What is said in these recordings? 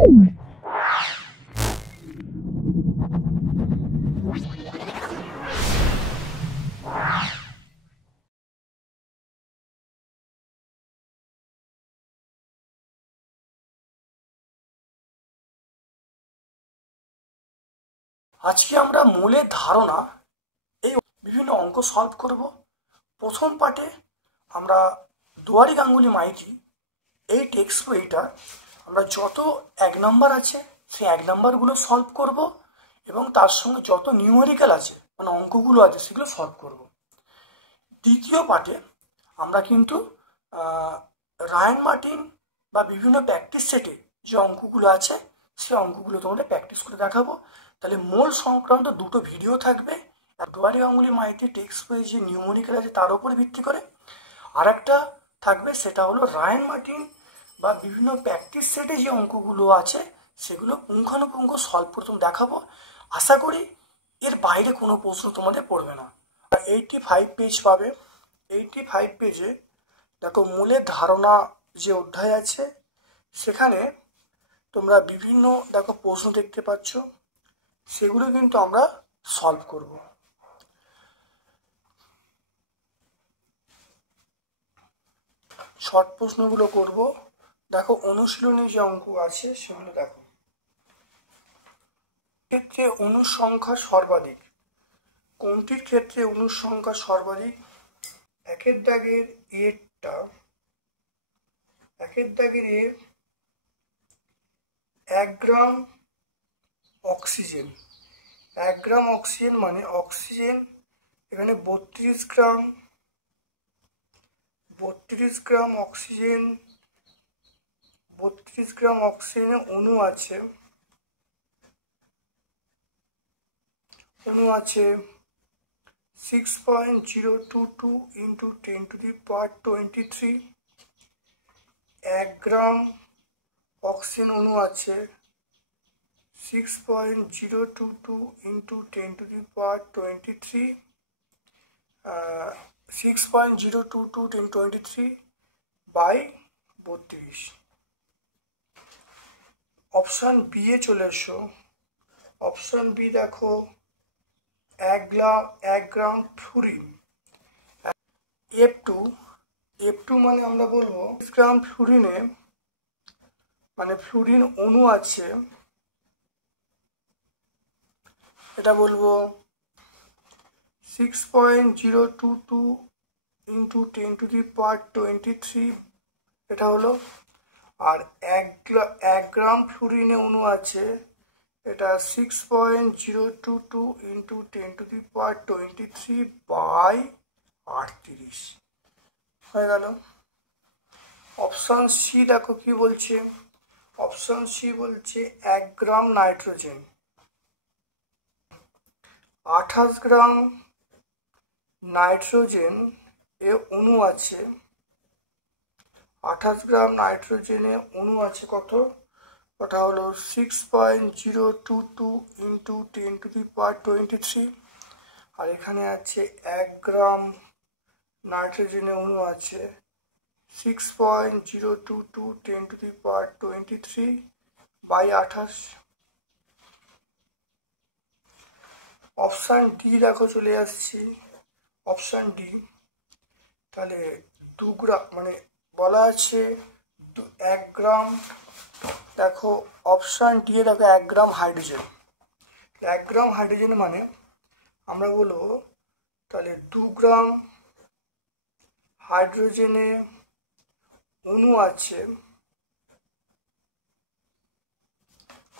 আজকে আমরা মূলের ধারণা এই বিভিন্ন অঙ্ক সলভ করব। প্রথম পার্টে আমরা দুয়ারি গাঙ্গুলি মাইতি এই টেক্সট বইটা আমরা যত 1 নাম্বার আছে সেই 1 নাম্বারগুলো সলভ করব এবং তার সঙ্গে যত নিউমেরিক্যাল আছে মানে অঙ্কগুলো আছে সেগুলো সলভ করব। দ্বিতীয় পার্টে আমরা কিন্তু রায়ান মার্টিন বা বিভিন্ন প্র্যাকটিস সেটে যে অঙ্কগুলো আছে সেই অঙ্কগুলো তোমাদের প্র্যাকটিস করে দেখাবো। তাহলে মূল সংক্রান্ত দুটো ভিডিও থাকবে, দুয়ারি গাঙ্গুলি মাইতি টেক্সট বই যে নিউমেরিক্যাল আছে তার উপরে ভিত্তি করে, আর একটা থাকবে সেটা হলো রায়ান মার্টিন বা বিভিন্ন প্র্যাকটিস সেটে যে অঙ্কগুলো আছে সেগুলো পুঙ্খানুপুঙ্খ সলভ করে দেখাবো। আশা করি এর বাইরে কোনো প্রশ্ন তোমাদের পড়বে না। 85 পেজ পাবে। 85 পেজে দেখো মূলের ধারণা যে অধ্যায় আছে সেখানে তোমরা বিভিন্ন দেখো প্রশ্ন দেখতে পাচ্ছ, সেগুলো কিন্তু আমরা সলভ করব। শর্ট প্রশ্নগুলো করব। দেখো অনুশীলনী যে অঙ্ক আছে সেগুলো দেখো। ক্ষেত্রে অনুসংখ্যা সর্বাধিক, কোনটির ক্ষেত্রে অনুসংখ্যা সর্বাধিক? একের দাগের এরটা, একের দাগের এর 1 গ্রাম অক্সিজেন, 1 গ্রাম অক্সিজেন মানে অক্সিজেন এখানে 32 গ্রাম, 32 গ্রাম অক্সিজেন, 32 গ্রাম অক্সিজেনে অণু আছে, অণু আছে 6.022 into 10 to the power 23। 1 gram oxygen অণু আছে 6.022 into 10 to the power 23, 6.022 10 23 by 32। Option B A চলে এসো। অপশান বি দেখো 1 গ্রাম ফ্লুরিন, F2 মানে আমরা বলবো 20 গ্রাম ফ্লুরিনে মানে ফ্লুরিন অণু আছে, এটা বলবো 6.022 into 10 to the power 23 এটা হলো। আর 1 গ্রাম ফ্লুরিনে অণু আছে এটা 6.022 into 10 to the power 23 by 38 হয়ে গেল। অপশান সি দেখো কি বলছে। অপশান সি বলছে 1 গ্রাম নাইট্রোজেন, 28 গ্রাম নাইট্রোজেন এ অণু আছে, 28 গ্রাম নাইট্রোজেনে অণু আছে কত? ওটা হলো 6.022 into 10 to the power 23। আর এখানে আছে 1 গ্রাম নাইট্রোজেনে অণু আছে 6.022 10 to the power 23 by 28। Option D দেখো চলে আসছি। অপশান ডি তাহলে 2 গ্রাম মানে বলা আছে 1 গ্রাম, দেখো অপশান ডি এ দেখো 1 গ্রাম হাইড্রোজেন, 1 গ্রাম হাইড্রোজেন মানে আমরা বলবো তাহলে 2 গ্রাম হাইড্রোজেনে অণু আছে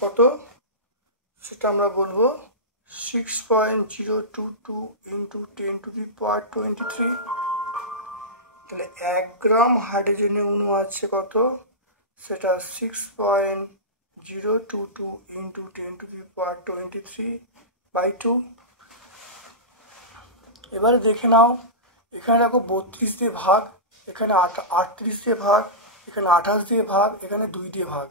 কত? সেটা আমরা বলবো 6.022 into 10 to the power 23। তাহলে 1 গ্রাম হাইড্রোজেনে অণু আছে কত? সেটা 6.022 into 10 to the power 23 by 2। এবারে দেখে নাও এখানে দেখো 32 দিয়ে ভাগ, এখানে 38 দিয়ে ভাগ, এখানে 28 দিয়ে ভাগ, এখানে 2 দিয়ে ভাগ।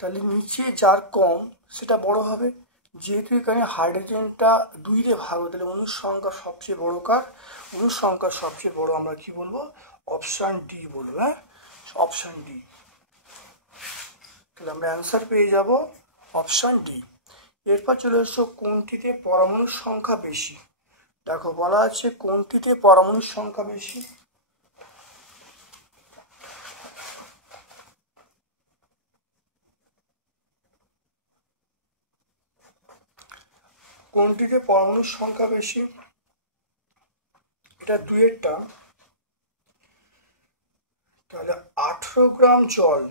তাহলে নিচে যার কম সেটা বড় হবে। যেহেতু এখানে হাইড্রোজেনটা 2 দিয়ে ভাগ, তাহলে অণুর সংখ্যা সবচেয়ে বড় কার? অণুর সংখ্যা সবচেয়ে বড় আমরা কি বলবো? অপশান ডি বলবো। হ্যাঁ, অপশান ডি। তাহলে আমরা অ্যান্সার পেয়ে যাব অপশান ডি। এরপর চলে এসো কোনটিতে পরমাণুর সংখ্যা বেশি। দেখো বলা আছে কোনটিতে পরমাণুর সংখ্যা বেশি। কোনটিতে পরমাণুর সংখ্যা বেশি, এটা দুইয়েরটা। তাহলে 18 গ্রাম জল,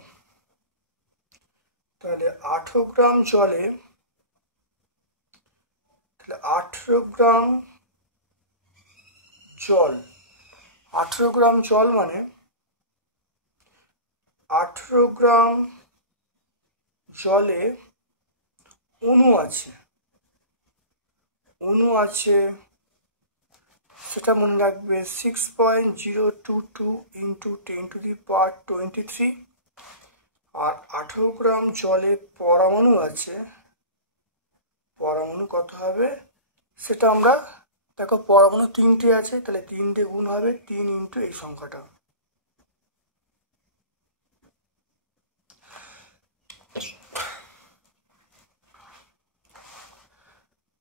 তাহলে 18 গ্রাম জলে, তাহলে 18 গ্রাম জল, 18 গ্রাম জল মানে 18 গ্রাম জলে অণু আছে, অণু আছে সেটা মনে রাখবে 6.022 ইন্টু 10⁻23। আর 18 গ্রাম জলে পরমাণু আছে, পরমাণু কত হবে সেটা আমরা দেখো পরমাণু 3টে আছে, তাহলে 3 দিয়ে গুণ হবে, 3 ইন্টু এই সংখ্যাটা।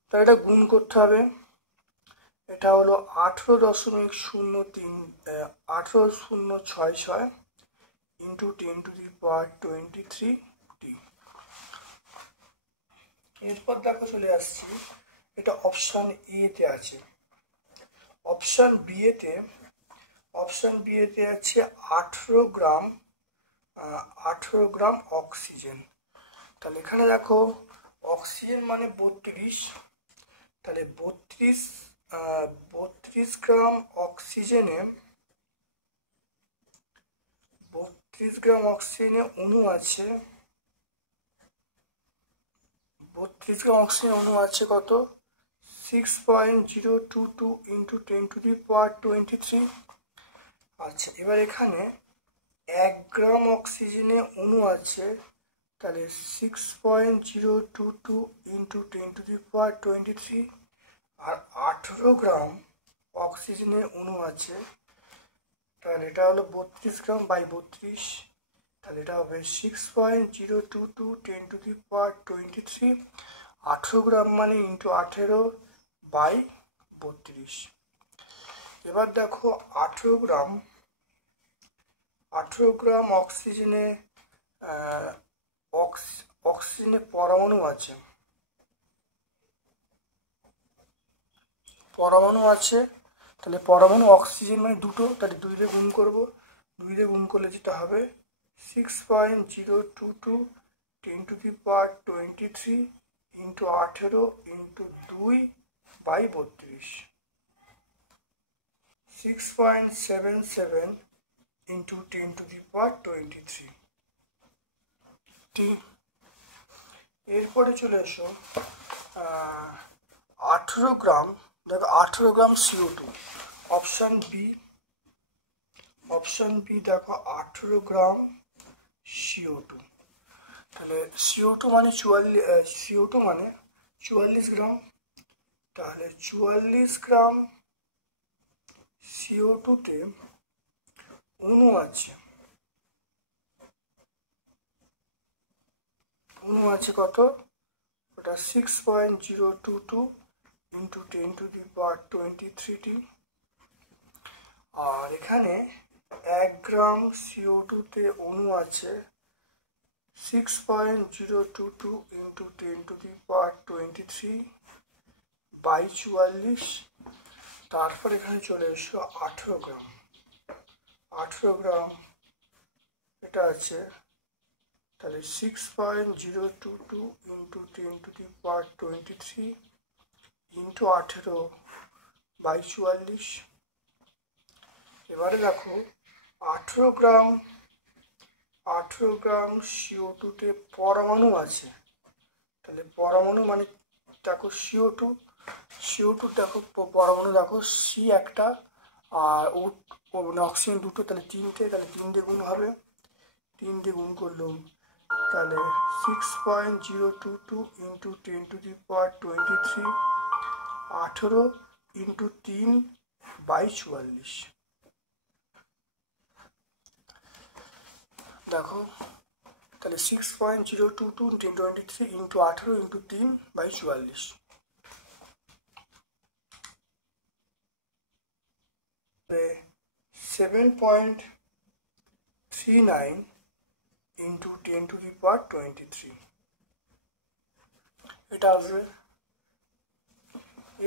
তাহলে এটা গুণ করতে হবে, এটা হলো 18.036 18.066 ইন্টু 10⁻23 টি। এরপর দেখো চলে আসছি, এটা অপশান এ তে আছে। অপশান বি এতে আছে 18 গ্রাম অক্সিজেন। তাহলে এখানে দেখো অক্সিজেন মানে 32, তাহলে 32 গ্রাম অক্সিজেনে 32 গ্রাম অক্সিজেনে অণু আছে, 32 গ্রাম অক্সিজেন অণু আছে কত 6.022 ইন্টু 10⁻23। আচ্ছা এবার এখানে 1 গ্রাম অক্সিজেনে অণু আছে, তাহলে 6.022 ইন্টু 10⁻23। আর 18 গ্রাম অক্সিজেনে অণু আছে, তাহলে এটা হলো 32 গ্রাম বাই 32, তাহলে এটা হবে 6.022 10⁻23। 18 গ্রাম মানে ইন্টু 18 বাই 32। এবার দেখো 18 গ্রাম অক্সিজেনে অক্সিজেনে পরমাণু আছে, তাহলে পরমাণু অক্সিজেন মানে দুটো, তাহলে 2 দিয়ে গুণ করবো, 2 দিয়ে গুণ করলে যেটা হবে 6.022 10⁻23 ইন্টু 18 ইন্টু 2 বাই 32, 6.77 ইন্টু 10⁻23 টি। এরপরে চলে এসো 18 গ্রাম, দেখো 18 গ্রাম CO2। অপশান বি দেখো 18 গ্রাম CO2, তাহলে CO2 মানে 44 গ্রাম, তাহলে 44 গ্রাম CO2তে অণু আছে কত, ওটা 6.022 ইন্টু 10⁻23 টি। আর এখানে 1 গ্রাম CO2তে অণু আছে 6.022 ইন্টু 10⁻23 বাই 44। তারপর এখানে চলে এসো 18 গ্রাম এটা আছে, তাহলে 6.022 ইন্টু 10⁻23 ইন্টু 18 বাই 44। এবারে দেখো 18 গ্রাম CO2তে পরমাণু আছে, তাহলে পরমাণু মানে দেখো CO2 দেখো পরমাণু দেখো সি একটা আর ও মানে অক্সিজেন দুটো, তাহলে 3টে, তাহলে 3 দিয়ে গুণ হবে, 3 দিয়ে গুণ করলাম, তাহলে 6.022 ইন্টু 10⁻23 18 ইন্টু 3 বাই 44। দেখো তাহলে 6.022 1023 ইন্টু 18 ইন্টু 3/44, তাহলে 7.39 ইন্টু 10⁻23 এটা আসবে।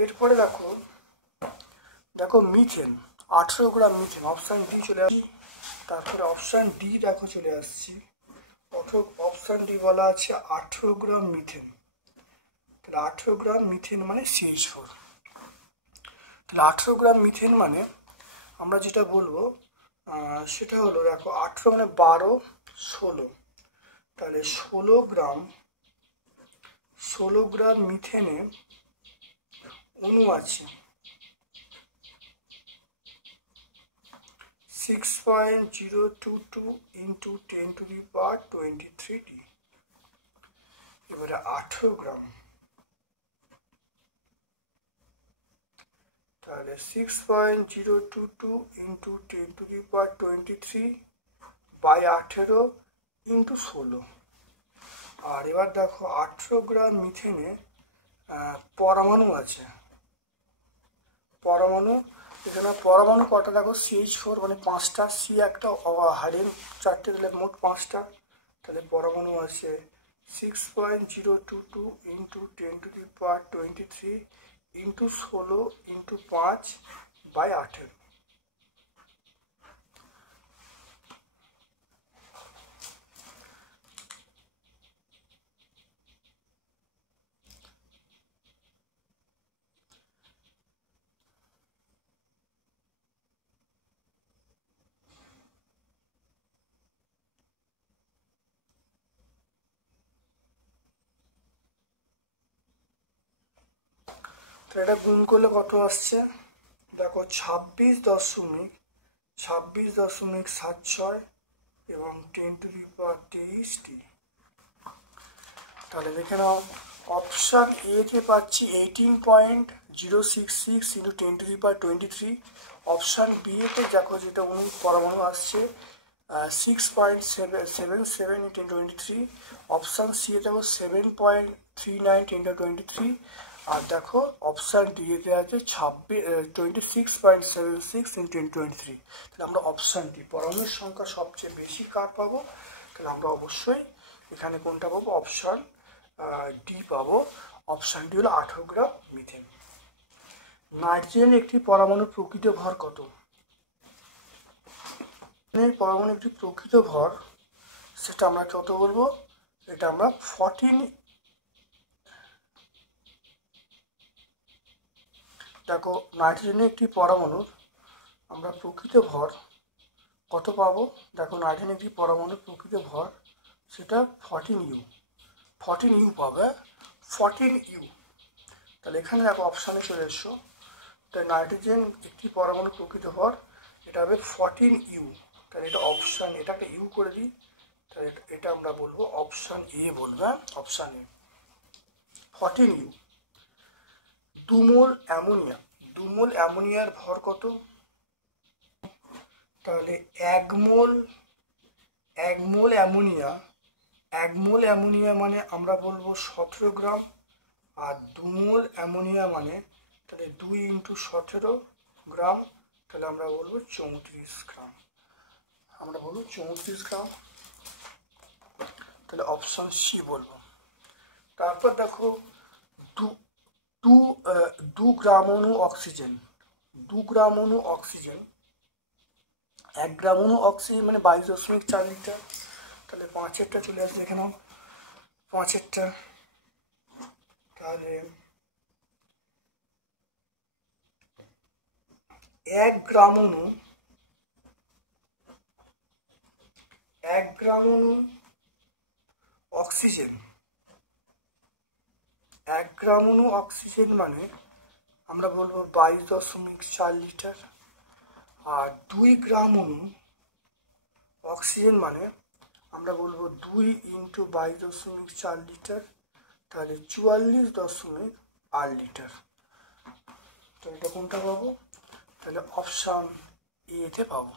এরপরে দেখো মিথেন 18 গ্রাম মিথেন, অপশান ডি চলে আসছি। তারপরে অপশান ডি দেখো চলে আসছি, অপশান ডি বলা আছে 18 গ্রাম মিথেন। তাহলে 18 গ্রাম মিথেন মানে CH4। তাহলে 18 গ্রাম মিথেন মানে আমরা যেটা বলবো সেটা হলো, দেখো 18 মানে 12 16, তাহলে 16 গ্রাম মিথেনে অণু আছে 6.022 ইন্টু 10⁻23D। এবারে 18 গ্রাম, তাহলে 6.022 ইন্টু 10⁻23/18 ইন্টু 16। আর এবার দেখো 18 গ্রাম মিথেনে পরমাণু আছে, পরমাণু এখানে পরমাণু কটা দেখো, CH4 মানে 5টা, সি একটা, হাইড্রোজেন 4টে, দিলে মোট 5টা। তাহলে পরমাণু আছে 6.022 ইন্টু 10⁻23 ইন্টু 16 ইন্টু 5/18। তো এটা গুণ করলে কত আসছে দেখো, 26.76 এবং 10⁻23D। তাহলে দেখে নাও, অপশান এ তে পাচ্ছি 18.066 ইন্টু 10⁻23। অপশান বি তে দেখো যেটা পরমাণু আসছে 6.77 ইন্টু 10⁻23। অপশান সি এ দেখো 7.39 10⁻23। আর দেখো অপশান ডি এতে আছে 26.76 ইন্টু 10⁻23। তাহলে আমরা অপশান ডি, পরমাণুর সংখ্যা সবচেয়ে বেশি কার পাবো, তাহলে আমরা অবশ্যই এখানে কোনটা পাবো, অপশান ডি পাবো। অপশান ডি হলো 18 গ্রাম মিথেন। নাইট্রোজেন একটি পরমাণুর প্রকৃত ভর কত? পরমাণুর একটি প্রকৃত ভর সেটা আমরা কত বলবো, এটা আমরা 14। দেখো নাইট্রোজেনের একটি পরমাণুর আমরা প্রকৃত ভর কত পাবো, দেখো নাইট্রোজেনের একটি পরমাণুর প্রকৃত ভর সেটা 14U পাবে, 14U। তাহলে এখানে দেখো অপশানে চলে এসো, তাই নাইট্রোজেন একটি পরমাণুর প্রকৃত ভর এটা হবে 14U। তাহলে এটা অপশান, এটাকে ইউ করে দিই, তাহলে এটা আমরা বলবো অপশান এ বলবে, অপশান এ 14U। 2 মোল অ্যামোনিয়ার ভর কত? তাহলে 1 মোল অ্যামোনিয়া মানে আমরা বলবো 17 গ্রাম। আর 2 মোল অ্যামোনিয়া মানে তাহলে 2 ইন্টু 17 গ্রাম, তাহলে আমরা বলবো 34 গ্রাম, আমরা বলবো 34 গ্রাম। তাহলে অপশান সি বলবো। তারপর দেখো 2 গ্রাম অণু অক্সিজেন, 1 গ্রাম অণু অক্সিজেন মানে 22.4 লিটার। তাহলে 5-এরটা চলে আসবে এখানে, 5-এরটা, তাহলে 1 গ্রাম অণু অক্সিজেন, 1 গ্রাম অণু অক্সিজেন মানে আমরা বলবো 22.4 লিটার। আর 2 গ্রাম অণু অক্সিজেন মানে আমরা বলবো 2 ইন্টু 22.4 লিটার, তাহলে 44.8 লিটার। তো এটা কোনটা পাবো, তাহলে অপশান এতে পাবো।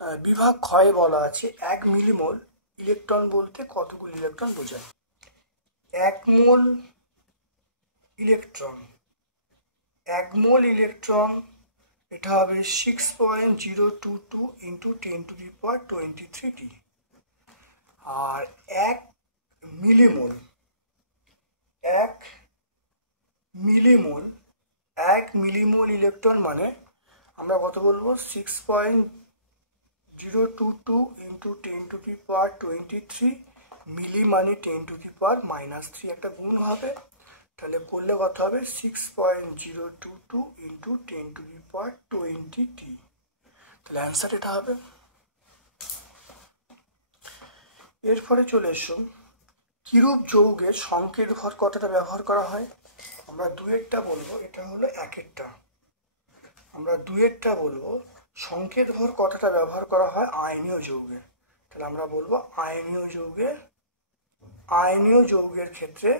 বিভাগ ক্ষয়ে বলা আছে 1 মিলিমোল ইলেকট্রন বলতে কতগুলি ইলেকট্রন বোঝায়। 1 মোল ইলেকট্রন, 1 মোল ইলেকট্রন এটা হবে 6.022 ইন্টু 10⁻23t। আর 1 মিলিমোল, 1 মিলিমোল ইলেকট্রন মানে আমরা কত বলবো 6.022 ইন্টু 10⁻23, মিলি মানে 10⁻³ একটা গুণ হবে, তাহলে করলে কত হবে 6.022 ইন্টু 10⁻20t। তাহলে অ্যান্সার এটা হবে। এরপরে চলে এসো কিরূপ যৌগের সংকেত ভর কথাটা ব্যবহার করা হয়। আমরা দুয়েরটা বলবো, এটা হলো একেরটা। আমরা দুয়েরটা বলবো সংকেত ভর কথাটা ব্যবহার করা হয় আয়নীয় যৌগে। তাহলে আমরা বলবো আয়নীয় যৌগের ক্ষেত্রে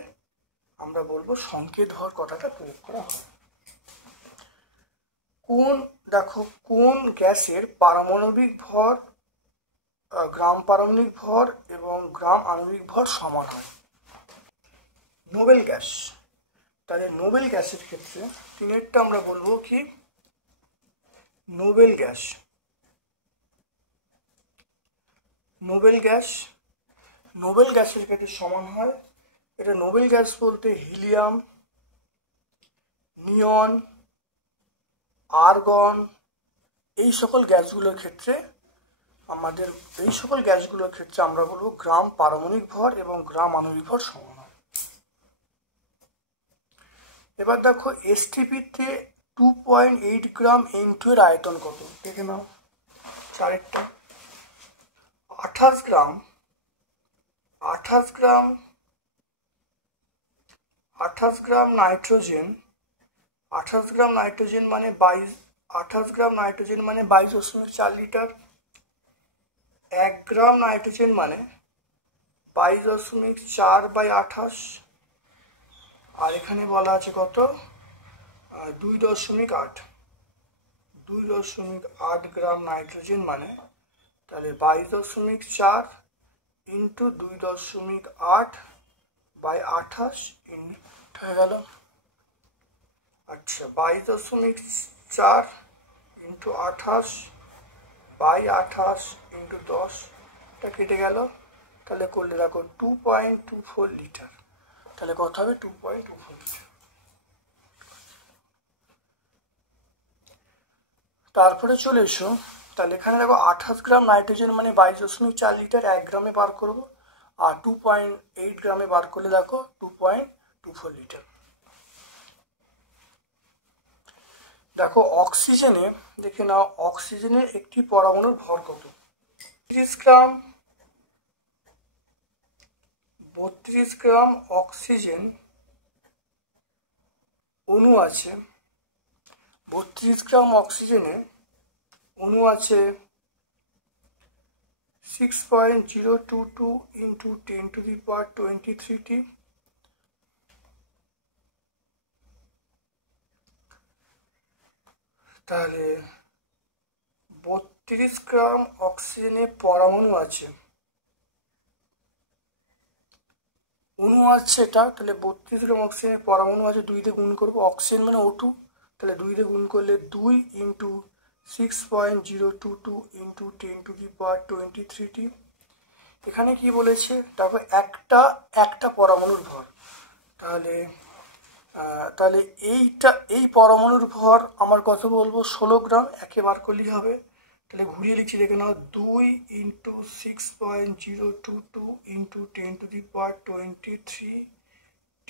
আমরা বলবো সংকেত ভর কথাটা প্রয়োগ করা হয়। কোন গ্যাসের পারমাণবিক ভর গ্রাম পারমাণবিক ভর এবং গ্রাম আণবিক ভর সমান হয়? Nobel gas. তাহলে নোবেল গ্যাসের ক্ষেত্রে তিনেরটা আমরা বলবো কি নোবেল গ্যাস। নোবেল গ্যাসের ক্ষেত্রে সমান হয়, এটা নোবেল গ্যাস বলতে হিলিয়াম, নিয়ন, আর্গন এই সকল গ্যাসগুলোর ক্ষেত্রে আমরা বলবো গ্রাম পারমাণবিক ভর এবং গ্রাম আণবিক ভর সমান হয়। এবার দেখো এসটিপিতে 2.8 গ্রাম N2 এর আয়তন কত দেখে নাও। চারেরটা 28 গ্রাম নাইট্রোজেন, 28 গ্রাম নাইট্রোজেন মানে 22.4 লিটার। 1 গ্রাম নাইট্রোজেন মানে 22.4/28। আর এখানে বলা আছে কত 2.8 গ্রাম নাইট্রোজেন মানে তাহলে 22.4 ইন্টু 2.8/28 হয়ে গেল। আচ্ছা 22.4 ইন্টু 28/28 ইন্টু 10 এটা কেটে গেল, তাহলে করলে দেখো 2.24 লিটার। তাহলে কত হবে 2.24 লিটার। তারপরে চলে এসো, তাহলে এখানে দেখো 28 গ্রাম নাইট্রোজেন মানে 22.4 লিটার 1 গ্রামে বার করবো, আর 2.8 গ্রামে বার করলে দেখো 2.24 লিটার। দেখো অক্সিজেনে দেখে নাও, অক্সিজেনের একটি পরমাণুর ভর কত? 32 গ্রাম অক্সিজেন অণু আছে। 32 গ্রাম অক্সিজেনে অণু আছে 6.022 ইন্টু 10⁻23t। তাহলে 32 গ্রাম অক্সিজেনে পরমাণু আছে, অণু আছে এটা, তাহলে 32 গ্রাম অক্সিজেনের পরমাণু আছে, 2 দিয়ে গুণ করবো, অক্সিজেন মানে O2, তাহলে 2 দিয়ে গুণ করলে 2 ইন্টু 6.022 ইন্টু 10⁻23t। এখানে কি বলেছে দেখো একটা পরমাণুর ভর, তাহলে এই পরমাণুর ভর আমার কত বলবো 16 গ্রাম, একে বার করলেই হবে। তাহলে ঘুরিয়ে লিখছি দেখে নাও 2 ইন্টু 6.022 ইন্টু 10⁻23t।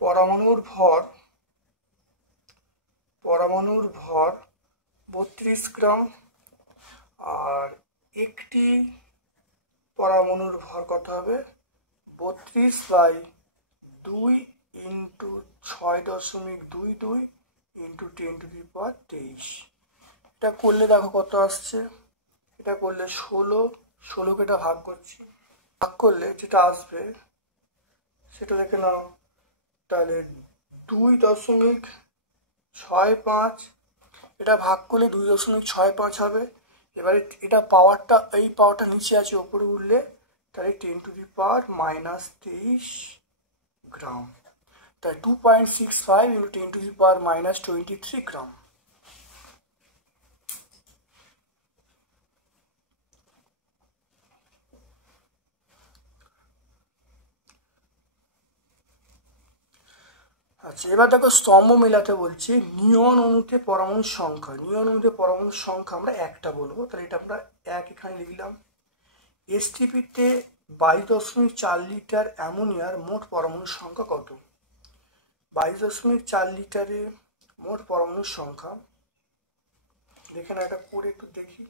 পরমাণুর ভর 32 গ্রাম, আর একটি পরমাণুর ভর কত হবে 32/2 ইন্টু 6.22 ইন্টু 10⁻23। এটা করলে দেখো কত আসছে, এটা করলে 16কে এটা ভাগ করছি, ভাগ করলে যেটা আসবে সেটা দেখে নাও, তাহলে 2.65, এটা ভাগ করলে 2.65 হবে। এবারে এটা পাওয়ারটা, এই পাওয়ারটা নিচে আছে, ওপরে উঠলে তাহলে 10⁻23 গ্রাম, তাই 2.65 × 10⁻23 গ্রাম। আচ্ছা, এবার দেখো স্তম্ভ মেলাতে বলছে নিয়ন অণুতে পরমাণুর সংখ্যা। নিয়ন অণুতে পরমাণুর সংখ্যা আমরা একটা বলবো, তাহলে এটা আমরা এক এখানে লিখলাম। এসটিপিতে 22.4 লিটার অ্যামোনিয়ার মোট পরমাণুর সংখ্যা কত? 22.4 লিটারে মোট পরমাণুর সংখ্যা, দেখে না এটা করে একটু দেখি।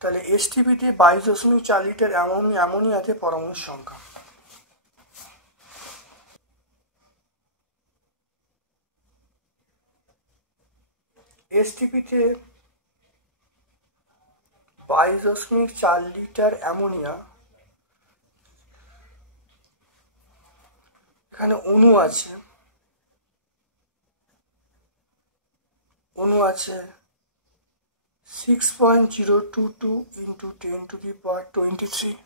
তাহলে এসটিপিতে 22.4 লিটার অ্যামোনিয়াতে পরমাণুর সংখ্যা, এসটিপিতে 22.4 লিটার অ্যামোনিয়া, এখানে অণু আছে, অণু আছে 6.022 × 10⁻23,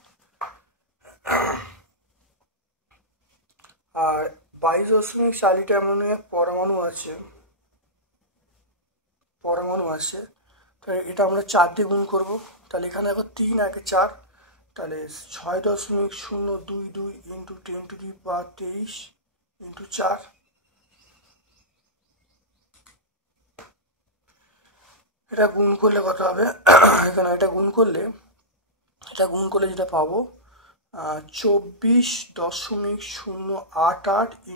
আর 22.4 লিটার অ্যামোনিয়া পরমাণু আছে, তাহলে এটা আমরা 4 দিয়ে গুণ করবো। তাহলে এখানে দেখো 3 একে 4, তাহলে 6.022 × 10⁻23 × 4, এটা গুণ করলে কত হবে? এখানে এটা গুণ করলে যেটা পাবো 24.088 ×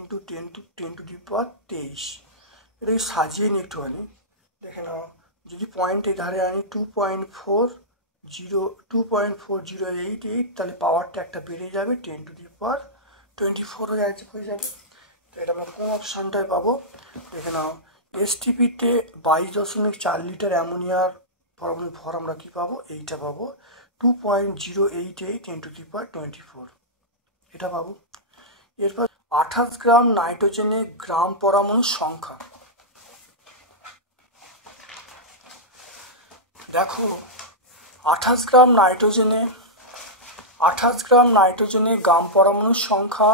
10⁻23। এটাকে সাজিয়ে নিই একটুখানি, দেখে নাও। যদি পয়েন্টে ধারে আনি 2.4088, তাহলে পাওয়ারটা একটা বেড়ে যাবে, 10⁻24 হয়ে যাবে। তো এটা আমরা কোন অপশানটায় পাবো? দেখে নাও, এসটিপিতে 22.4 লিটার অ্যামোনিয়ার পরমাণু ভর আমরা কি পাবো? এইটা পাবো, 2.088 × 10⁻24, এটা পাবো। এরপর 28 গ্রাম নাইট্রোজেনে গ্রাম পরমাণুর সংখ্যা। দেখো 28 গ্রাম নাইট্রোজেনে গ্রাম পরমাণুর সংখ্যা,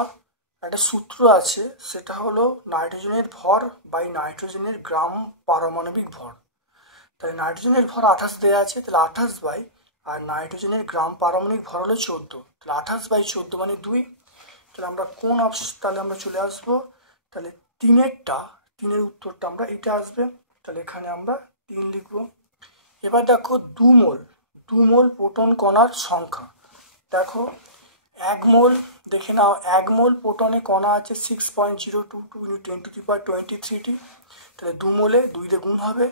একটা সূত্র আছে, সেটা হলো নাইট্রোজেনের ভর বাই নাইট্রোজেনের গ্রাম পারমাণবিক ভর। তাহলে নাইট্রোজেনের ভর 28 দেওয়া আছে, তাহলে 28 বাই, আর নাইট্রোজেনের গ্রাম পারমাণবিক ভর হলো 14, তাহলে 28/14 মানে 2। তাহলে আমরা কোন তাহলে আমরা চলে আসবো, তাহলে তিনের উত্তরটা আমরা এটা আসবে, তাহলে এখানে আমরা 3 লিখবো। এবার দেখো 2 মোল প্রোটন কণার সংখ্যা। দেখো 1 মোল, দেখে নাও 1 মোল প্রোটনে কণা আছে 6.022 × 10⁻23, তাহলে 2 মোলে 2 দিয়ে গুণ হবে।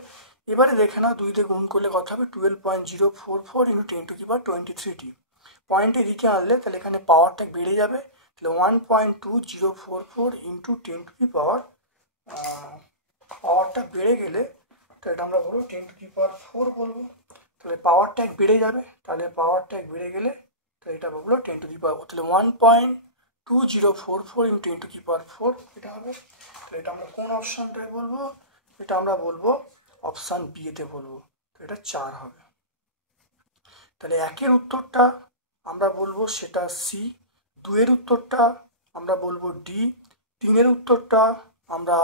এবারে দেখে নাও 2 দিয়ে গুণ করলে কত হবে? 12.044 × 10⁻23। পয়েন্টে দিকে আনলে তাহলে এখানে পাওয়ারটা বেড়ে যাবে, তাহলে 1.2044 × 10⁻, পাওয়ারটা বেড়ে গেলে তো এটা আমরা বলবো 10⁻4 বলবো। তাহলে পাওয়ারটা বেড়ে যাবে, তাহলে পাওয়ারটা বেড়ে গেলে তো এটা বলবো 10⁻, তাহলে 1.2044 × 10⁻4 এটা হবে। তো এটা আমরা কোন অপশানটায় বলবো? এটা আমরা বলবো অপশান বি এতে বলবো, তো এটা 4 হবে। তাহলে 1-এর উত্তরটা আমরা বলবো সেটা সি, 2-এর উত্তরটা আমরা বলবো ডি, 3-এর উত্তরটা আমরা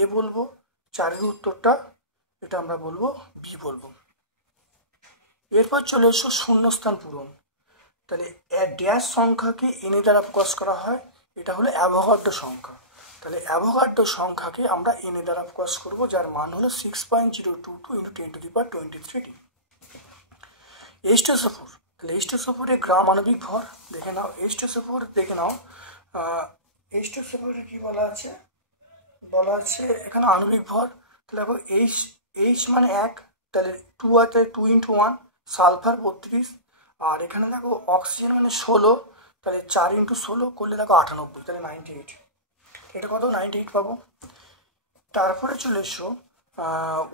এ বলবো, 4-এর উত্তরটা এটা আমরা বলবো বি বলবো। এরপর চলে এসো শূন্যস্থান পূরণ। তাহলে ড্যাশ সংখ্যাকে এনে দ্বারা প্রকাশ করা হয়, এটা হলো অ্যাভোগাড্রো সংখ্যা। তাহলে অ্যাভোগাড্রো সংখ্যাকে আমরা এনে দ্বারা প্রকাশ করব, যার মান হলো 6.022 × 10⁻23। H2SO4, তাহলে H2SO4 এর গ্রাম আণবিক ভর দেখে নাও। H2SO4 দেখে নাও, H2SO4 কি বলা আছে? এখানে আণবিক ভর, তাহলে দেখো H মানে 1, তাহলে 2 আছে, 2 × 1, সালফার 32, আর এখানে দেখো অক্সিজেন মানে 16, তাহলে 4 × 16 করলে দেখো 98, তাহলে 98, এটা কত? 98 পাবো। তারপরে চলে এসো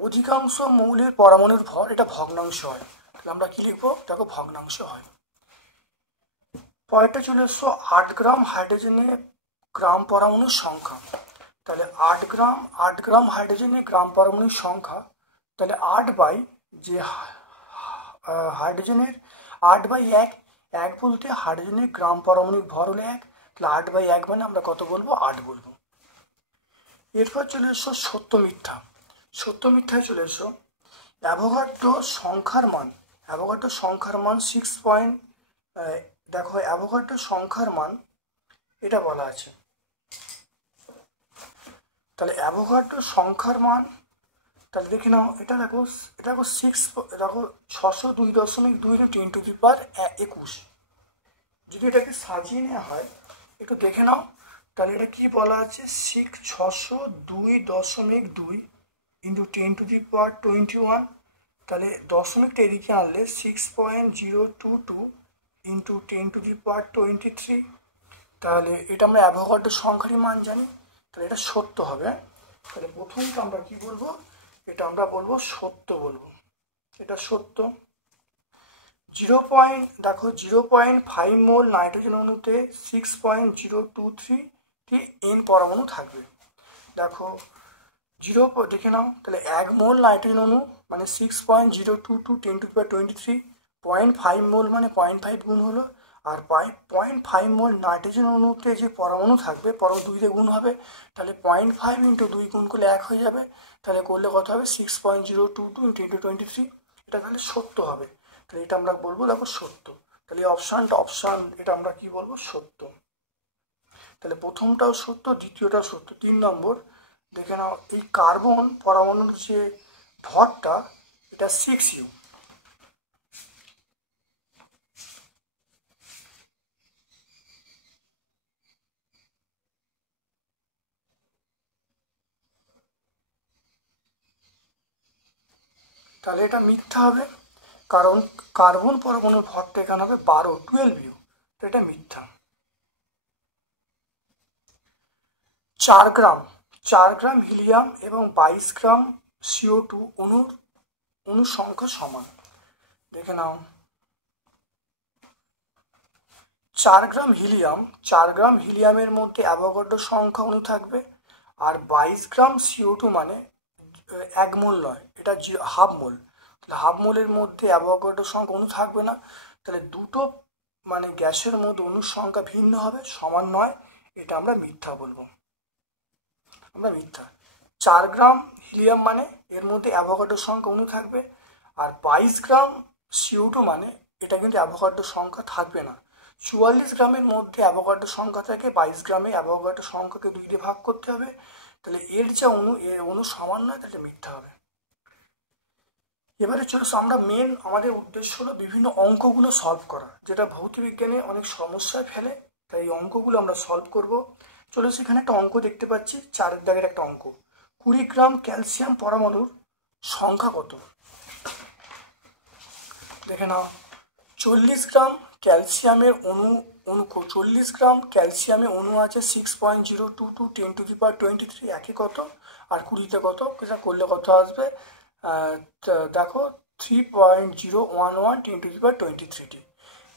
অধিকাংশ মৌলের পরমাণুর ভর, এটা ভগ্নাংশ হয়, তাহলে আমরা কি লিখবো? দেখো ভগ্নাংশ হয়। পরেরটা চলে এসো 8 গ্রাম হাইড্রোজেনের গ্রাম পরমাণুর সংখ্যা। তাহলে 8 গ্রাম হাইড্রোজেনের গ্রাম পারমাণবিক সংখ্যা, তাহলে 8 যে হাইড্রোজেনের 8/1, 1 বলতে হাইড্রোজেনের গ্রাম পারমাণবিক ভর হলো 1, তাহলে 8/1 মানে আমরা কত বলবো? 8 বলবো। এরপর চলে এসো সত্য মিথ্যা। সত্য মিথ্যায় চলে এসো। অ্যাভোগাড্রো সংখ্যার মান 6 দেখো অ্যাভোগাড্রো সংখ্যার মান এটা বলা আছে। তাহলে অ্যাভোগাড্রো সংখ্যার মান, তাহলে দেখে নাও, এটা দেখো 602.2 10⁻²১। যদি এটাকে সাজিয়ে নেওয়া হয়, একটু দেখে নাও, তাহলে এটা কি বলা আছে? 602.2 × 10⁻21। তাহলে দশমিকটা এদিকে আনলে 6.022 × 10⁻23। তাহলে এটা আমরা অ্যাভোগাড্রো সংখ্যারই মান জানি, তাহলে এটা সত্য হবে। তাহলে প্রথমটা আমরা কি বলবো? এটা আমরা বলবো সত্য বলবো, এটা সত্য। 0.5 মোল নাইট্রোজেন অণুতে 6.023টি N পরমাণু থাকবে। দেখো দেখে নাও, তাহলে 1 মোল নাইট্রোজেন অণু মানে 6.022 10⁻23, 0.5 মোল মানে 0.5 গুণ হলো, আর 0.5 মোল নাইট্রোজেন অণুতে যে পরমাণু থাকবে, পরমাণু 2 দিয়ে গুণ হবে, তাহলে 0.5 × 2 গুণ করলে 1 হয়ে যাবে, তাহলে করলে কত হবে? 6.022 × 10⁻23। এটা তাহলে সত্য হবে। তাহলে এটা আমরা বলবো দেখো সত্য। তাহলে অপশান এটা আমরা কি বলবো? সত্য। তাহলে প্রথমটাও সত্য, দ্বিতীয়টাও সত্য। 3 নম্বর দেখে নাও, এই কার্বন পরমাণুর যে ভরটা এটা 6u। তাহলে এটা মিথ্যা হবে, কারণ কার্বন পরমাণুর ভরটা এখানে হবে 12u, তো এটা মিথ্যা। 4 গ্রাম হিলিয়াম এবং 22 গ্রাম CO2 অণুর সংখ্যা সমান। দেখে নাও, 4 গ্রাম হিলিয়ামের মধ্যে অ্যাভোগাড্রো সংখ্যা অণু থাকবে, আর 22 গ্রাম CO2 মানে 1 মোল নয়, এটা হাফ মোল। তাহলে হাফ মোলের মধ্যে অ্যাভোগাড্রো সংখ্যা অণু থাকবে না, তাহলে দুটো মানে গ্যাসের মধ্যে অণুর সংখ্যা ভিন্ন হবে, সমান নয়, এটা আমরা মিথ্যা বলবো, আমরা মিথ্যা। 4 গ্রাম হিলিয়াম মানে এর মধ্যে অ্যাভোগাড্রো সংখ্যা অণু থাকবে, আর 22 গ্রাম CO2 মানে এটা কিন্তু অ্যাভোগাড্রো সংখ্যা থাকবে না। 44 গ্রামের মধ্যে অ্যাভোগাড্রো সংখ্যা থাকে, 22 গ্রামে অ্যাভোগাড্রো সংখ্যাকে 2 দিয়ে ভাগ করতে হবে, তাহলে এর যে অণু সমান নয়, তাহলে মিথ্যা হবে। এবারে চলে আমরা আমাদের উদ্দেশ্য হলো বিভিন্ন অঙ্কগুলো সলভ করা, যেটা ভৌতবিজ্ঞানে অনেক সমস্যায় ফেলে, তাই এই অঙ্কগুলো আমরা সলভ করব। চলে এখানে একটা অঙ্ক দেখতে পাচ্ছি, 4 দাগের একটা অঙ্ক। 20 গ্রাম ক্যালসিয়াম পরমাণুর সংখ্যা কত? দেখে নাও, 40 গ্রাম ক্যালসিয়ামের অণু 40 গ্রাম ক্যালসিয়ামের অণু আছে 6.022 10⁻23, একই কত, আর 20তে কত, এটা করলে কত আসবে? দেখো 3.011 10⁻23টি।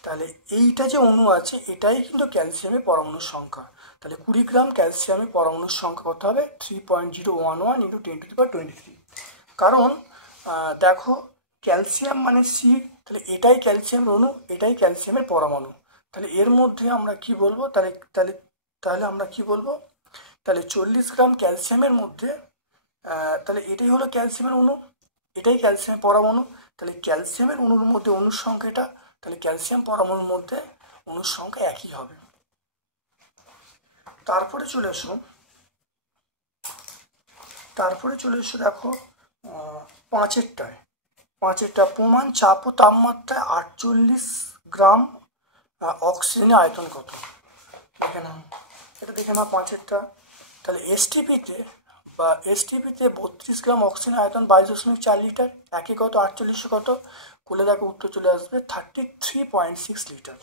তাহলে এইটা যে অণু আছে এটাই কিন্তু ক্যালসিয়ামের পরমাণুর সংখ্যা। তাহলে 20 গ্রাম ক্যালসিয়ামের পরমাণুর সংখ্যা কত হবে? 3.011 × 10⁻23। কারণ দেখো ক্যালসিয়াম মানে সি, তাহলে এটাই ক্যালসিয়ামের অণু, এটাই ক্যালসিয়ামের পরমাণু, তাহলে এর মধ্যে আমরা কি বলবো? তাহলে আমরা কি বলবো? তাহলে 40 গ্রাম ক্যালসিয়ামের মধ্যে, তাহলে এটাই হলো ক্যালসিয়ামের অণু, এটাই ক্যালসিয়ামের পরমাণু, তাহলে ক্যালসিয়ামের অণুর মধ্যে অণুর সংখ্যাটা, তাহলে ক্যালসিয়াম পরমাণুর মধ্যে অণুর সংখ্যা একই হবে। তারপরে চলে এসো দেখো 5এরটা প্রমাণ চাপ ও তাপমাত্রায় 48 গ্রাম অক্সিজেনের আয়তন কত? দেখে নাও, এটা দেখে নাও 5এরটা। তাহলে এসটিপিতে 32 গ্রাম অক্সিজেনের আয়তন 22.4 লিটার, একই কত, 48 কত, করলে দেখো উত্তর চলে আসবে 33.6 লিটার।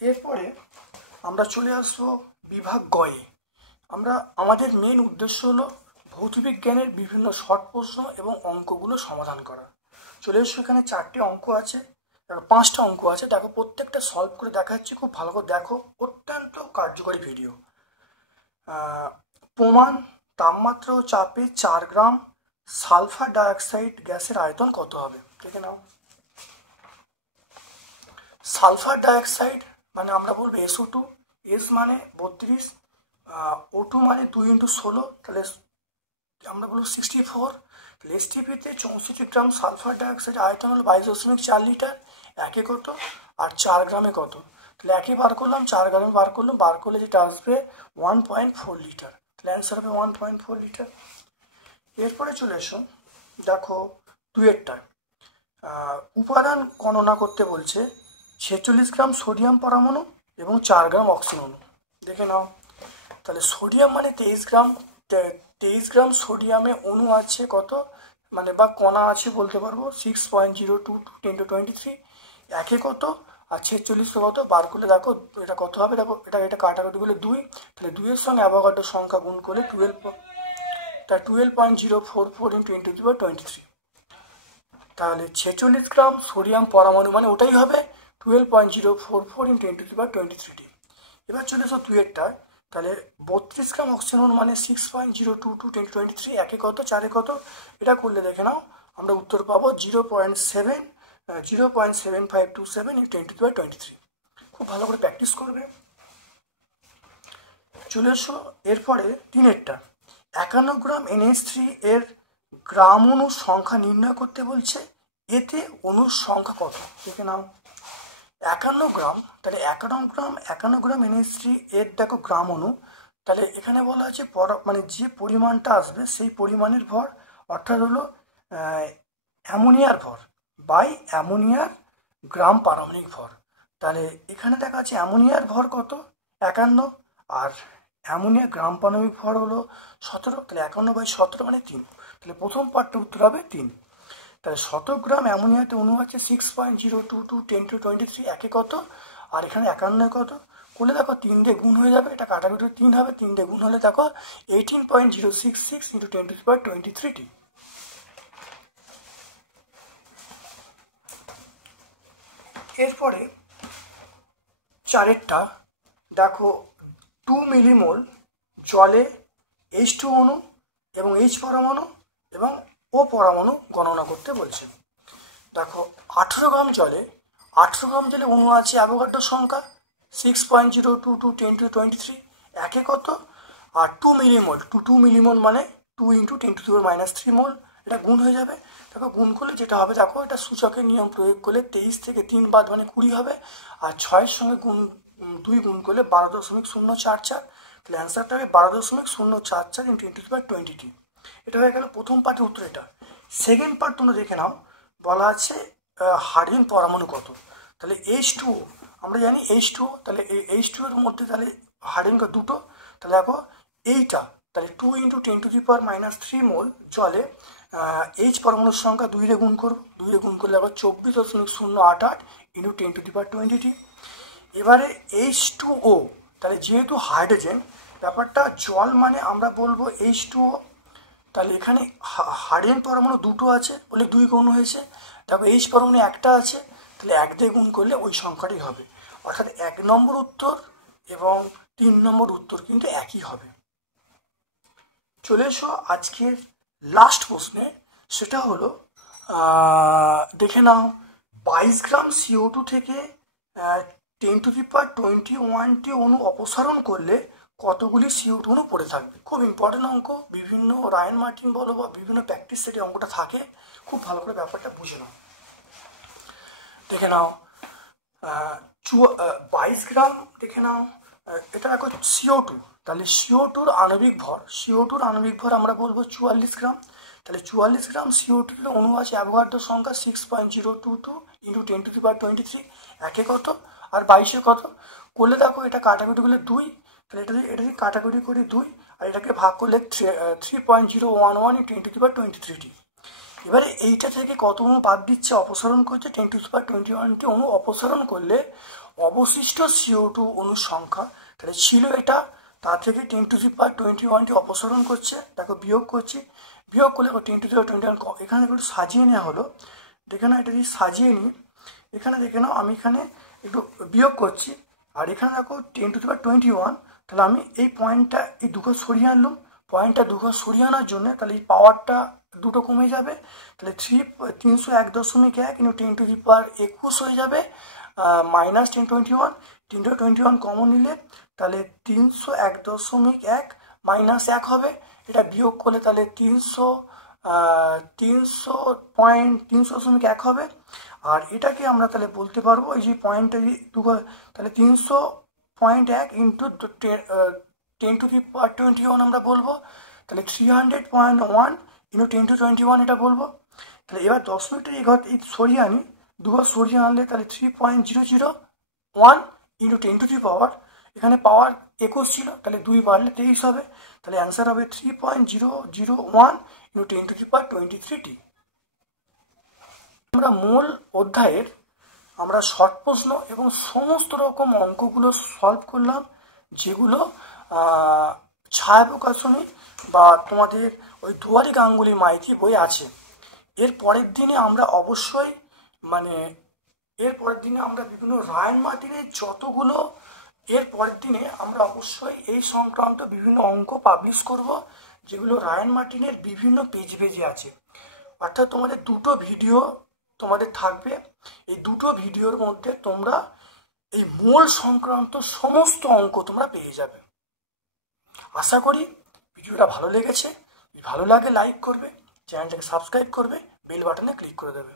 এরপরে আমরা চলে আসবো বিভাগ গয়ে। আমাদের মেন উদ্দেশ্য হলো ভৌতবিজ্ঞানের বিভিন্ন শর্ট প্রশ্ন এবং অঙ্কগুলো সমাধান করা। চলে এসো, এখানে 4টি অঙ্ক আছে, দেখো 5টা অঙ্ক আছে, দেখো প্রত্যেকটা সলভ করে দেখাচ্ছি, খুব ভালো করে দেখো, অত্যন্ত কার্যকরী ভিডিও। প্রমাণ, তাপমাত্রা ও চাপে 4 গ্রাম সালফার ডাইঅক্সাইড গ্যাসের আয়তন কত হবে? দেখে নাও। সালফার ডাইঅক্সাইড মানে আমরা বলবো SO2, এস মানে 32, O2 মানে 2 × 16, তাহলে আমরা বলবো 64। তাহলে STPতে 64 গ্রাম সালফার ডাইঅক্সাইড আয়তন হলো 22.4 লিটার, একে কত আর 4 গ্রামে কত? তাহলে একে বার করলাম, 4 গ্রামে বার করলাম, বার করলে যেটা আসবে 1.4 লিটার, তাহলে অ্যান্সার হবে 1.4 লিটার। এরপরে চলে এসো, দেখো দুয়েরটা উপাদান গণনা করতে বলছে, 46 গ্রাম সোডিয়াম পরমাণু এবং 4 গ্রাম অক্সিজেন অণু। দেখে নাও, তাহলে সোডিয়াম মানে 23 গ্রাম সোডিয়ামে অণু আছে কত, মানে বা কণা আছে বলতে পারবো 6.022 × 10⁻23, একে কত আর 46 কত, বার করলে দেখো এটা কত হবে, দেখো এটা কাটাকাটি করলে 2, তাহলে 2-এর সঙ্গে অ্যাভোগাড্রোর সংখ্যা গুণ করলে 12.044 × 10⁻23, তাহলে 46 গ্রাম সোডিয়াম পরমাণু মানে ওটাই হবে 12.044 × 10⁻23। এবার চলে এসো দুয়েরটা, তাহলে 32 গ্রাম অক্সিজেন মানে 6.022 × 10⁻23, একে কত, 4-এ কত, এটা করলে দেখে নাও আমরা উত্তর পাবো 0.7527 × 10⁻23। খুব ভালো করে প্র্যাকটিস করবে। চলে এসো এরপরে তিনেরটা, 51 গ্রাম NH3 এর গ্রাম অণুর সংখ্যা নির্ণয় করতে বলছে, এতে অণুর সংখ্যা কত? দেখে নাও, 51 গ্রাম, তাহলে 51 গ্রাম NH3 এর দেখো গ্রাম অণু, তাহলে এখানে বলা আছে মানে যে পরিমাণটা আসবে সেই পরিমাণের ভর, অর্থাৎ হলো অ্যামোনিয়ার ভর বাই অ্যামোনিয়ার গ্রাম পারমাণবিক ভর। তাহলে এখানে দেখা আছে অ্যামোনিয়ার ভর কত 51, আর অ্যামোনিয়া গ্রাম পারমাণবিক ভর হলো 17, তাহলে 51/17 মানে 3, তাহলে প্রথম পার্টটা উত্তর হবে 3। তাহলে 100 গ্রাম অ্যামোনিয়াতে অণু আছে 6.022 × 10⁻23, একে কত আর এখানে 51 কত, করলে দেখো 3 দিয়ে গুণ হয়ে যাবে, এটা কাটাকুটি 3 হবে, 3 দিয়ে গুণ হলে দেখো 18.066 × 10⁻23t। এরপরে চারেরটা দেখো 2 মিলিমোল জলে H2 অণু এবং H পরমাণু এবং O পরমাণু গণনা করতে বলছে। দেখো 18 গ্রাম জলে অণু আছে অ্যাভোগাড্রোর সংখ্যা 6.022 × 10⁻23, একে কত আর 2 মিলিমোল মানে 2 × 10⁻³ মোল, এটা গুণ হয়ে যাবে, দেখো গুণ করলে যেটা হবে, দেখো এটা সূচকের নিয়ম প্রয়োগ করলে 23 থেকে 3 বাদ মানে 20 হবে, আর 6-এর সঙ্গে 2 গুণ করলে 12.044, তাহলে অ্যান্সারটা হবে 12.044 × 10⁻20t। এটা হয়ে গেল প্রথম পার্টের উত্তর। এটা সেকেন্ড পার্ট তোমরা দেখে নাও, বলা আছে হাইড্রোজেন পরমাণু কত, তাহলে H2O, আমরা জানি H2O, তাহলে H2 এর মধ্যে তাহলে হাইড্রোজেন দুটো, তাহলে দেখো এইটা, তাহলে 2 × 10⁻³ মোল জলে H পরমাণুর সংখ্যা 2 দিয়ে গুণ করবো, 2 দিয়ে গুণ করলে দেখো 24.088 × 10⁻20t। এবারে H2O, তাহলে যেহেতু হাইড্রোজেন ব্যাপারটা জল মানে আমরা বলবো H2O, তাহলে এখানে হাইড্রোজেন পরমাণু দুটো আছে বলে 2 গুণ হয়েছে, তারপর H পরমাণু একটা আছে, তাহলে 1 দিয়ে গুণ করলে ওই সংখ্যাটি হবে, অর্থাৎ 1 নম্বর উত্তর এবং 3 নম্বর উত্তর কিন্তু একই হবে। চলে এসো আজকের লাস্ট প্রশ্নে, সেটা হলো দেখে নাও 22 গ্রাম CO2 থেকে 10⁻21টি অণু অপসারণ করলে কতগুলি CO2 অণু পড়ে থাকবে। খুব ইম্পর্টেন্ট অঙ্ক, বিভিন্ন রায়ন মার্টিন বলো বা বিভিন্ন প্র্যাকটিস সেটে অঙ্কটা থাকে, খুব ভালো করে ব্যাপারটা বুঝে নাও। দেখে নাও 22 গ্রাম, দেখে নাও এটা দেখো CO2, তাহলে CO2-র আণবিক ভর আমরা বলবো 44 গ্রাম, তাহলে 44 গ্রাম CO2 অণু আছে অ্যাভোগাড্রোর সংখ্যা 6.022 × 10⁻23, একে কত আর 22-এ কত, করলে দেখো এটা কাটাকুটি করলে 2, তাহলে এটা দিয়ে কাটাকুটি করে 2, আর এটাকে ভাগ করলে 3.011 × 10⁻23t। এবারে এইটা থেকে কত অণু বাদ দিচ্ছে, অপসারণ করছে 10⁻21টি অণু অপসারণ করলে অবশিষ্ট CO2 অণুর সংখ্যা, তাহলে ছিল এটা, তার থেকে 10⁻21টি অপসারণ করছে, দেখো বিয়োগ করছি, বিয়োগ করলে 10⁻21 এখানে একটু সাজিয়ে নেওয়া হলো, দেখে না এটা দিয়ে সাজিয়ে নিই, এখানে দেখে নাও আমি এখানে একটু বিয়োগ করছি, আর এখানে দেখো 10^21, তাহলে আমি এই পয়েন্টটা এই দুটো সরিয়ে আনলাম। পয়েন্টটা দুটো সরিয়ে আনার জন্য তাহলে এই পাওয়ারটা দুটো কমে যাবে, তাহলে 301.1 ইন্টু 10^21 হয়ে যাবে, মাইনাস 1021 কমন নিলে তাহলে 301.1 মাইনাস 1 হবে, এটা বিয়োগ করলে তাহলে 300.1 হবে। আর এটাকে আমরা তাহলে বলতে পারবো এই যে পয়েন্টটা তাহলে 300.1 ইন্টু 10^21 আমরা বলবো, তাহলে 300.1 ইন্টু 10^21 এটা বলবো। তাহলে এবার 10 মিনিটের এই সরিয়ে আনি, দুবার সরিয়ে আনলে তাহলে 3.001 ইন্টু 10^, এখানে পাওয়ার 21 ছিল, তাহলে 2 বাড়লে 23 হবে, তাহলে অ্যান্সার হবে 3.001 ইন্টু 10^23t। আমরা মূল অধ্যায়ের আমরা শর্ট প্রশ্ন এবং সমস্ত রকম অঙ্কগুলো সলভ করলাম, যেগুলো ছায়া প্রকাশনী বা তোমাদের ওই দুয়ারি গাঙ্গুলি মাইতি বই আছে। এর পরের দিনে আমরা অবশ্যই আমরা বিভিন্ন রায়ান মার্টিনের যতগুলো, এর পরের দিনে আমরা অবশ্যই এই সংক্রান্ত বিভিন্ন অঙ্ক পাবলিশ করব, যেগুলো রায়ান মার্টিনের বিভিন্ন পেজে আছে। অর্থাৎ তোমাদের দুটো ভিডিও তোমাদের থাকবে, এই দুটো ভিডিওর মধ্যে তোমরা এই মূল সংক্রান্ত সমস্ত অঙ্ক তোমরা পেয়ে যাবে। আশা করি ভিডিওটা ভালো লেগেছে। ভালো লাগে লাইক করবে, চ্যানেলটাকে সাবস্ক্রাইব করবে, বেল বাটনে ক্লিক করে দেবে।